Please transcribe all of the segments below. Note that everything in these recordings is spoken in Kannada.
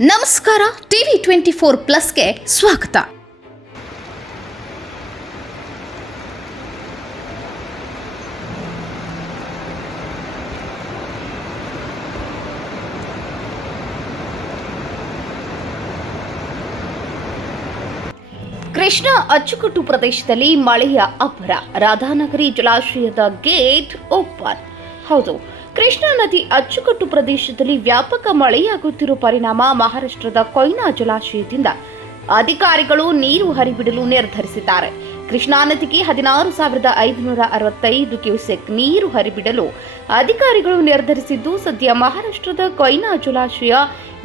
ನಮಸ್ಕಾರ, ಟಿವಿ ಟ್ವೆಂಟಿ ಫೋರ್ ಪ್ಲಸ್ಗೆ ಸ್ವಾಗತ. ಕೃಷ್ಣ ಅಚ್ಚುಕಟ್ಟು ಪ್ರದೇಶದಲ್ಲಿ ಮಳೆಯ ಅಬ್ಬರ. ರಾಧಾನಗರಿ ಜಲಾಶಯದ ಗೇಟ್ ಓಪನ್. ಹೌದು ಕೃಷ್ಣಾ ನದಿ ಅಚ್ಚುಕಟ್ಟು ಪ್ರದೇಶದಲ್ಲಿ ವ್ಯಾಪಕ ಮಳೆಯಾಗುತ್ತಿರುವ ಪರಿಣಾಮ ಮಹಾರಾಷ್ಟ್ರದ ಕೊಯ್ನಾ ಜಲಾಶಯದಿಂದ. ಅಧಿಕಾರಿಗಳು ನೀರು ಹರಿಬಿಡಲು ನಿರ್ಧರಿಸಿದ್ದಾರೆ. ಕೃಷ್ಣಾ ನದಿಗೆ ಹದಿನಾರು ಸಾವಿರದ ಐದುನೂರ ಅರವತ್ತೈದು ಕ್ಯೂಸೆಕ್ ನೀರು ಹರಿಬಿಡಲು ಅಧಿಕಾರಿಗಳು ನಿರ್ಧರಿಸಿದ್ದು, ಸದ್ಯ ಮಹಾರಾಷ್ಟ್ರದ ಕೊಯ್ನಾ ಜಲಾಶಯ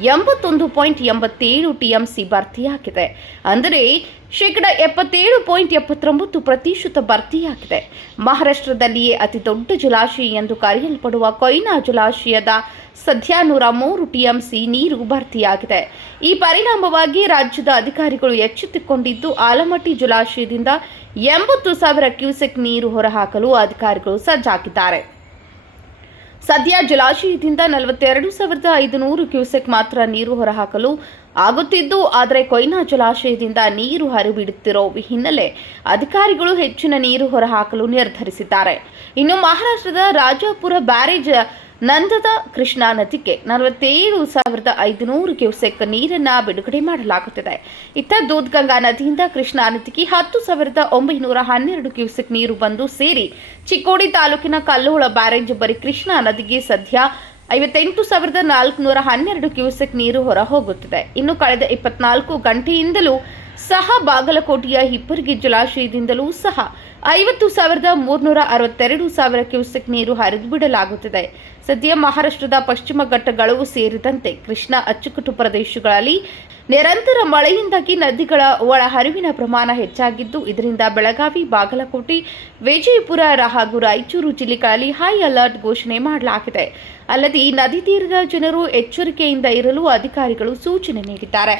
ಎಂಬತ್ತೊಂದು ಪಾಯಿಂಟ್ ಎಂಬತ್ತೇಳು ಟಿಎಂಸಿ ಭರ್ತಿಯಾಗಿದೆ ಅಂದರೆ ಶೇಕಡ ಎಪ್ಪತ್ತೇಳು ಪಾಯಿಂಟ್ ಎಪ್ಪತ್ತೊಂಬತ್ತು ಪ್ರತಿಶತ ಭರ್ತಿಯಾಗಿದೆ ಮಹಾರಾಷ್ಟ್ರದಲ್ಲಿಯೇ ಅತಿ ದೊಡ್ಡ ಜಲಾಶಯ ಎಂದು ಕರೆಯಲ್ಪಡುವ ಕೊಯ್ನಾ ಜಲಾಶಯದ ಸದ್ಯ ನೂರ ಮೂರು ಟಿಎಂಸಿ ನೀರು ಭರ್ತಿಯಾಗಿದೆ. ಈ ಪರಿಣಾಮವಾಗಿ ರಾಜ್ಯದ ಅಧಿಕಾರಿಗಳು ಎಚ್ಚೆತ್ತುಕೊಂಡಿದ್ದು, ಆಲಮಟ್ಟಿ ಜಲಾಶಯದಿಂದ ಎಂಬತ್ತು ಸಾವಿರ ಕ್ಯೂಸೆಕ್ ನೀರು ಹೊರಹಾಕಲು ಅಧಿಕಾರಿಗಳು ಸಜ್ಜಾಗಿದ್ದಾರೆ. ಸದ್ಯ ಜಲಾಶಯದಿಂದ ನಲವತ್ತೆರಡು ಸಾವಿರದ ಐದುನೂರು ಕ್ಯೂಸೆಕ್ ಮಾತ್ರ ನೀರು ಹೊರಹಾಕಲು ಆಗುತ್ತಿದ್ದು, ಆದರೆ ಕೊಯ್ನಾ ಜಲಾಶಯದಿಂದ ನೀರು ಹರಿಬಿಡುತ್ತಿರೋ ಹಿನ್ನೆಲೆ ಅಧಿಕಾರಿಗಳು ಹೆಚ್ಚಿನ ನೀರು ಹೊರಹಾಕಲು ನಿರ್ಧರಿಸಿದ್ದಾರೆ. ಇನ್ನು ಮಹಾರಾಷ್ಟ್ರದ ರಾಜಾಪುರ ಬ್ಯಾರೇಜ್ ನಂದದ ಕೃಷ್ಣಾ ನದಿಗೆ ನಲವತ್ತೇಳು ಸಾವಿರದ ಐದುನೂರು ಕ್ಯೂಸೆಕ್ ನೀರನ್ನ ಬಿಡುಗಡೆ ಮಾಡಲಾಗುತ್ತಿದೆ. ಇತ್ತ ದೂದ್ಗಂಗಾ ನದಿಯಿಂದ ಕೃಷ್ಣಾ ನದಿಗೆ ಹತ್ತು ಸಾವಿರದ ಒಂಬೈನೂರ ಹನ್ನೆರಡು ಕ್ಯೂಸೆಕ್ ನೀರು ಬಂದು ಸೇರಿ ಚಿಕ್ಕೋಡಿ ತಾಲೂಕಿನ ಕಲ್ಲೋಳ ಬ್ಯಾರೇಜ್ ಬರಿ ಕೃಷ್ಣಾ ನದಿಗೆ ಸದ್ಯ ಐವತ್ತೆಂಟು ಸಾವಿರದ ನಾಲ್ಕುನೂರ ಹನ್ನೆರಡು ಕ್ಯೂಸೆಕ್ ನೀರು ಹೊರ ಹೋಗುತ್ತಿದೆ ಇನ್ನು ಕಳೆದ ಇಪ್ಪತ್ನಾಲ್ಕು ಗಂಟೆಯಿಂದಲೂ ಸಹ ಬಾಗಲಕೋಟೆಯ ಹಿಪ್ಪರ್ಗಿ ಜಲಾಶಯದಿಂದಲೂ ಸಹ ಐವತ್ತು ಸಾವಿರದ ಮೂರ್ನೂರ ಅರವತ್ತೆರಡು ಸಾವಿರ ಕ್ಯೂಸೆಕ್ ನೀರು ಹರಿದು ಬಿಡಲಾಗುತ್ತಿದೆ. ಸದ್ಯ ಮಹಾರಾಷ್ಟ್ರದ ಪಶ್ಚಿಮ ಘಟ್ಟಗಳು ಸೇರಿದಂತೆ ಕೃಷ್ಣಾ ಅಚ್ಚುಕಟ್ಟು ಪ್ರದೇಶಗಳಲ್ಲಿ ನಿರಂತರ ಮಳೆಯಿಂದಾಗಿ ನದಿಗಳ ಒಳ ಹರಿವಿನ ಪ್ರಮಾಣ ಹೆಚ್ಚಾಗಿದ್ದು, ಇದರಿಂದ ಬೆಳಗಾವಿ, ಬಾಗಲಕೋಟೆ, ವಿಜಯಪುರ ಹಾಗೂ ರಾಯಚೂರು ಜಿಲ್ಲೆಗಳಲ್ಲಿ ಹೈ ಅಲರ್ಟ್ ಘೋಷಣೆ ಮಾಡಲಾಗಿದೆ. ಅಲ್ಲದೆ ನದಿ ತೀರದ ಜನರು ಎಚ್ಚರಿಕೆಯಿಂದ ಇರಲು ಅಧಿಕಾರಿಗಳು ಸೂಚನೆ ನೀಡಿದ್ದಾರೆ.